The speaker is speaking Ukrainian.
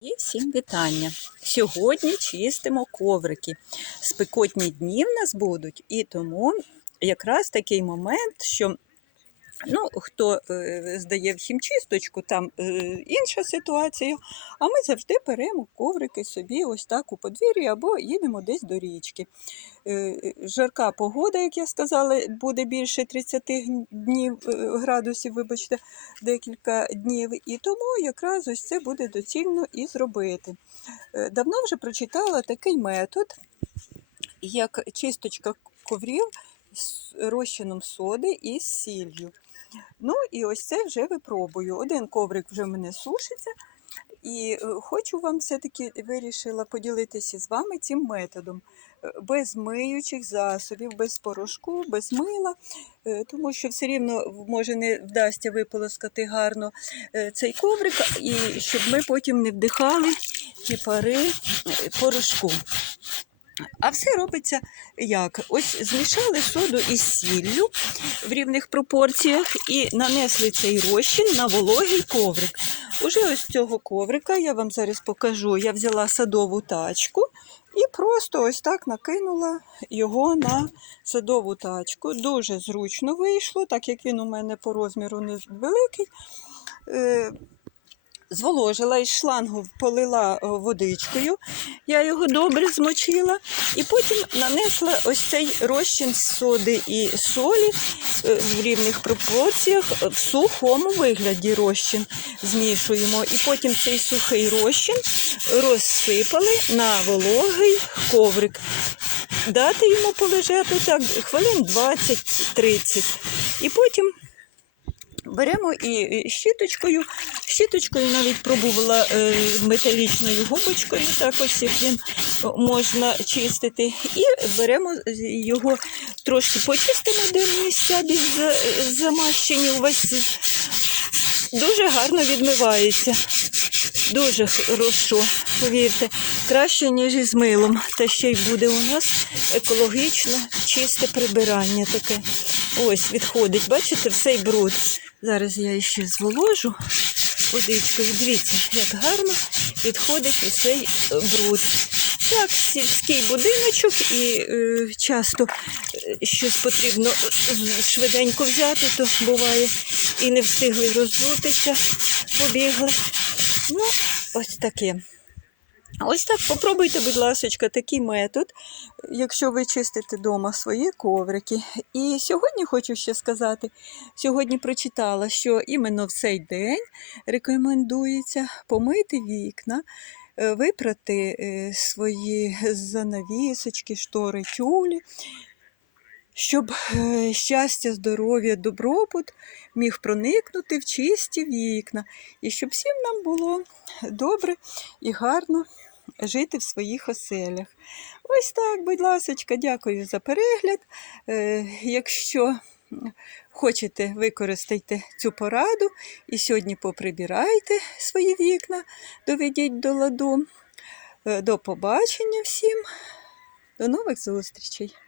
І всім вітання! Сьогодні чистимо коврики. Спекотні дні в нас будуть, і тому якраз такий момент, що ну, хто е, здає в хімчисточку, там е, інша ситуація. А ми завжди беремо коврики собі ось так у подвір'ї або їдемо десь до річки. Е, Жарка погода, як я сказала, буде більше 30 днів, градусів, вибачте, декілька днів. І тому якраз ось це буде доцільно і зробити. Давно вже прочитала такий метод, як чисточка коврів з розчином соди і з сіллю. Ну і ось це вже випробую. Один коврик вже в мене сушиться. І е, хочу вам все-таки вирішила поділитися з вами цим методом. Е, Без миючих засобів, без порошку, без мила, е, тому що все рівно може не вдасться виполоскати гарно цей коврик, і щоб ми потім не вдихали ті пари порошку. А все робиться як? Ось змішали соду із сіллю в рівних пропорціях і нанесли цей розчин на вологий коврик. Уже ось цього коврика я вам зараз покажу. Я взяла садову тачку і просто ось так накинула його на садову тачку. Дуже зручно вийшло, так як він у мене по розміру не великий. Е, Зволожила із шлангу, полила е, водичкою, я його добре змочила, і потім нанесла ось цей розчин з соди і солі е, в рівних пропорціях в сухому вигляді розчин змішуємо. І потім цей сухий розчин розсипали на вологий коврик. Дати йому полежати так хвилин 20-30. І потім Беремо і щіточкою. Щіточкою навіть пробувала е, металічною губочкою, так ось як він можна чистити. І беремо його трошки почистимо, де місця більш за- замащені. У вас дуже гарно відмивається. Дуже хорошо, повірте, краще, ніж із милом. Та ще й буде у нас екологічно чисте прибирання таке. Ось відходить, бачите, всей бруд. Зараз я ще зволожу водичкою. Дивіться, як гарно відходить усей е, бруд. Так, сільський будиночок і е, часто е, щось потрібно е, швиденько взяти, то буває і не встигли роздутися, побігли. Ну, ось таке. Ось так попробуйте, будь ласка, такий метод, якщо ви чистите вдома свої коврики. І сьогодні хочу ще сказати: сьогодні прочитала, що іменно в цей день рекомендується помити вікна, е, випрати е, свої занавісочки, штори, тюлі, щоб е, щастя, здоров'я, добробут міг проникнути в чисті вікна, і щоб всім нам було добре і гарно жити в своїх оселях. Ось так, будь ласка, дякую за перегляд. Е, Якщо хочете, використайте цю пораду і сьогодні поприбирайте свої вікна, доведіть до ладу. Е, До побачення всім, до нових зустрічей!